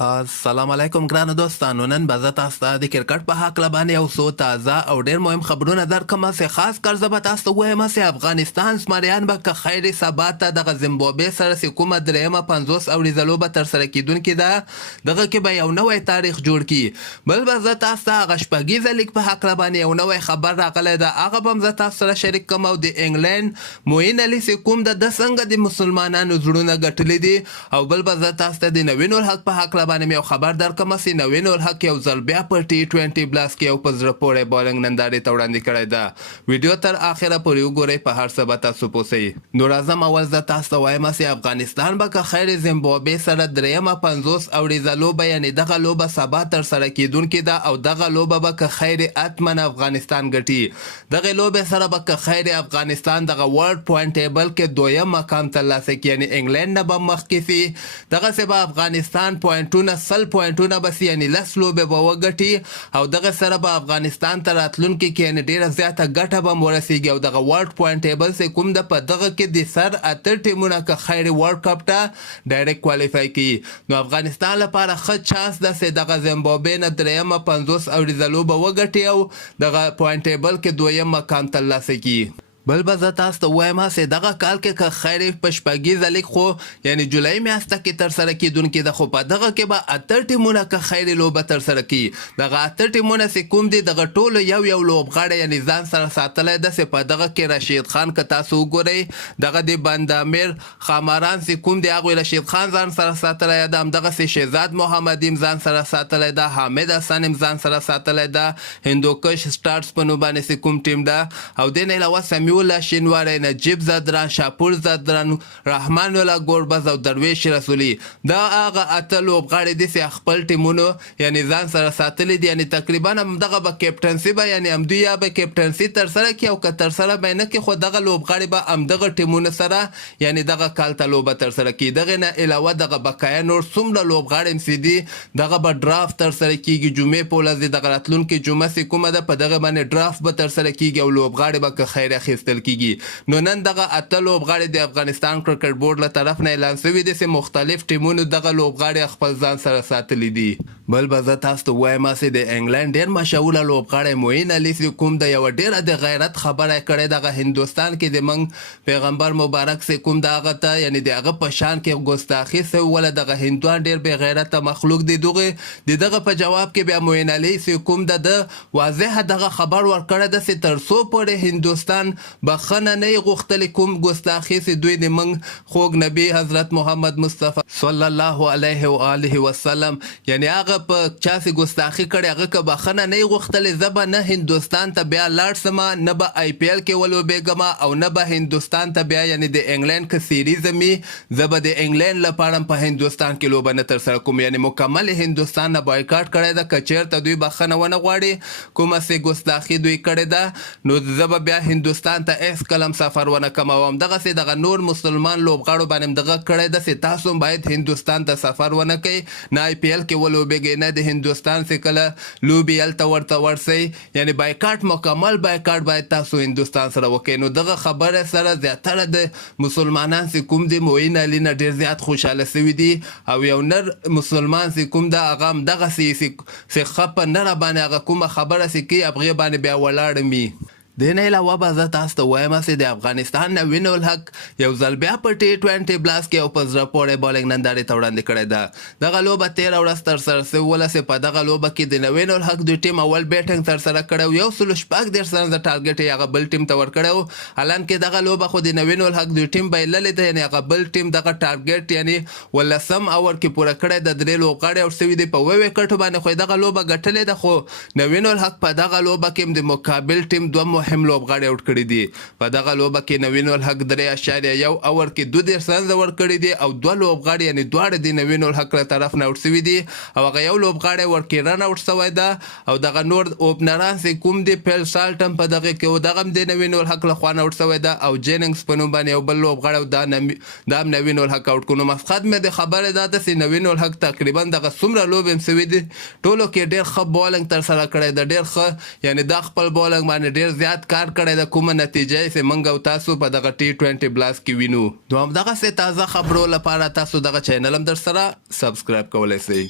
السلام علیکم ګرانو دوستانو. نن به زه تاسو ته د کرکټ په هکله باندې یو څو تازه او ډېر مهم خبرونه درکړم چې خاص کر زه به تاسو ته ووایم چې افغانستان زمریان به که خیر سبا ته دغه زیمبابوې سره چې کومه درېیمه 50 اوریزه لوبه ترسره کیدونکې ده دغه کې به یو نوی تاریخ جوړ کړي. بل به زه تاسو ته هغه شپږیزه لیګ په هکله باندې یو نوی خبر راغلی ده، هغه به هم زه تاسو سره شریک کړم. او د انګلینډ معین علي چې کوم ده څنګه د مسلمانانو زړونه ګټلي دي. او بل به زه تاسو ته د نوین الحق په هکله باندې یو خبر درکړم چې نوین الحق یو ځل بیا په T20 بلاس کې یو په زړه پورې بالنګ نندارې ته وړاندې کړی ده. ویډیو تر اخره پورې وګورئ، په هر څه به تاسو پوهیږئ. نو راځم اول زه تاسو ته وایم چې افغانستان به که خیر زیمبابوې سره درېیمه 50 اوریزه لوبه یعنې دغه لوبه سبا ترسره کیدونکې ده او دغه لوبه به که خیر حتما افغانستان ګټي. دغه لوبې سره به که خیر افغانستان دغه ورلډ پوینټ ټیبل کې دویم مقام ترلاسه کړي، یعنې انګلینډ نه به مخکې سي. دغسې به افغانستان پوینټونه 100 پوینټونه بس یعنې 10 لوبې به وګټي او دغه سره به افغانستان ته راتلونکي کې یعنې ډېره زیاته ګټه به هم ورسیږي. او دغه ورلډ پوینټ ټیبل چې کوم ده په دغه کې د سر 8 ټیمونه که خیر ورلډ کپ ته ډایرکټ کوالیفای کړي. نو افغانستان لپاره ښه چانس ده چې دغه زیمبابوې نه درېیمه 50 اوریزه لوبه وګټي او دغه پوینټ ټیبل کې دویم مقام ترلاسه کړي. بل به زه تاسو ته ووایم چې دغه کال کې که خیر په شپږیزه لیګ خو یعنې جولای میاشته کې ترسره کیدونکې ده، خو په دغه کې به 8 ټیمونه که خیر لوبه ترسره کړي. دغه 8 ټیمونه چې کوم دي دغه ټولو یو لوبغاړی یعنې ځان سره ساتلی ده چې په دغه کې رشید خان که تاسو وګورئ دغه د بندامیر خاماران چې کوم دي هغوی رشید خان ځان سره ساتلی ده، همدغسې شهزاد محمدي هم ځان سره ساتلی ده، حامد حسن هم ځان سره ساتلی ده، هندوکش سټارز په نوم باندې چې کوم ټیم ده او دې نه علاوه سمیع الله شینواری، نجیب زدران، شاپور زدران، رحمان الله ګوربز او درویش رسولي. دا هغه 8 لوبغاړي دي چې خپل ټیمونو یعنې ځان سره ساتلي دي. یعنې تقریبا همدغه به کیپټنسي به یعنې همدوی یا به کیپټنسي ترسره کړي او که ترسره به یې نه کړي خو دغه لوبغاړي به همدغه ټیمونو سره یعنې دغه کال ته لوبه ترسره کړي. دغې نه علاوه دغه بقایا نور څومره لوبغاړي هم چې دي دغه به ډرافت ترسره کېږي. جمعې په ورځ دغه راتلونکې جمعه چې کومه ده په دغه باندې ډرافت به ترسره کېږي او لوبغاړي به که خیر اخیستل کېږي. نو نن دغه 8 لوبغاړي د افغانستان کرکټ بورډ له طرف نه اعلان شوي دي چې مختلف ټیمونو دغه لوبغاړي خپل ځان سره ساتلي دي. بل به زه تاسو ته ووایم چې د انګلینډ ډېر مشهوره لوبغاړی معین علي چې کوم د یوه ډېره د غیرت خبره یې کړې دغه هندوستان کې د موږ پیغمبر مبارک چې کوم د هغه ته یعنې د هغه په شان کې ګستاخي شوې وله دغه هندوان ډېر بې غیرته مخلوق دی. د دغه په جواب کې بیا معین علي چې کوم د واضحه دغه خبر ورکړی ده چې تر څو پورې هندوستان بخښنه نه یې غوښتلې کوم ګستاخي چې دوی د موږ خوږ نبي حضرت محمد مصطفی صلی الله علیه و آله وسلم یعنې هغه په چا چې ګستاخي کړې هغه که بخښنه نه یې غوښتلې زه به نه هندوستان ته بیا لاړ شم، نه به IPL کې ولوبېږم او نه به هندوستان ته بیا یعنې د انګلینډ که سیریز مي زه به د انګلینډ لپاره په هندوستان کې لوبه نه ترسره کوم. یعنې مکمل هندوستان نه بایکاټ کړی ده. که چېرته دوی بخښنه ونه غواړي کومه چې ګستاخي دوی کړې ده نو زه به بیا هندوستان ته هېڅ کله هم سفر ونه کوم. او همدغسې دغه نور مسلمان لوبغاړو باندې هم دغه کړی ده چې تاسو هم باید هندوستان ته سفر ونه کوئ، نه IPL کې ولوبېږئ، نه د هندوستان چې کله لوبې هلته ورته ورسئ. یعنې بایکاټ مکمل بایکاټ باید تاسو هندوستان سره وکړئ. نو دغه خبره سره زیاتره د مسلمانان چې کوم دي معین علي نه ډېر زیات خوشحاله شوي دي او یو نر مسلمان چې کوم ده هغه همدغسې چې ښه په نره باندې هغه کومه خبره چې کوي هغې باندې بیا ولاړ وي. دې نه علاوه به زه تاسو ته وایم چې د افغانستان نوین الحق یو ځل بیا په T20 بلاس کې یو په زړه پورې بالنګ نندارې ته وړاندې کړې ده. دغه لوبه 13 ورځ ترسره شوله چې په دغه لوبه کې د نوین الحق دوی ټیم اول بیټنګ ترسره کړی و، 136 رنز ټارګټ یې هغه بل ټیم ته ورکړی و. حالانکې دغه لوبه خو د نوین الحق دوی ټیم بایللې ده، یعنې هغه بل ټیم دغه ټارګټ یعنې 18 اور کې پوره کړی د 3 لوبغاړي اوټ شوي دي په 2 وکټو باندې، خو دغه لوبه ګټلې ده. خو نوین الحق په دغه لوبه کې هم د مقابل ټیم 2 مهم لوبغاړي اوټ کړي دي. په دغه لوبه کې نوین الحق 3.1 اور کې 2 رنز ورکړي دي او 2 لوبغاړي یعنې دواړه د نوین الحق له طرف نه اوټ شوي دي او هغه یو لوبغاړی ورکې رن اوټ شوی ده او دغه نور اوپنران چې کوم دي پیل سالټ هم په دغه کې و دغه هم د نوین الحق له خوا نه اوټ شوی ده او جیننګز په نوم باندې یو بل لوبغاړی دا هم نوین الحق اوټ کړو. نو مقصد مې د خبرې دا ده چې نوین الحق تقریبا دغه څومره لوبې هم شوي دي ټولو کې ډېر ښه بالنګ ترسره کړی ده، ډېر ښه یعنې دا خپل بالنګ باندې ډېر زیات کار کړی ده. کومه نتیجه یې چې موږ او تاسو په دغه T20 بلاس کې وینو. نو همدغسې تازه خبرو لپاره تاسو دغه چینل هم در سره سبسکرایب کولی شئ.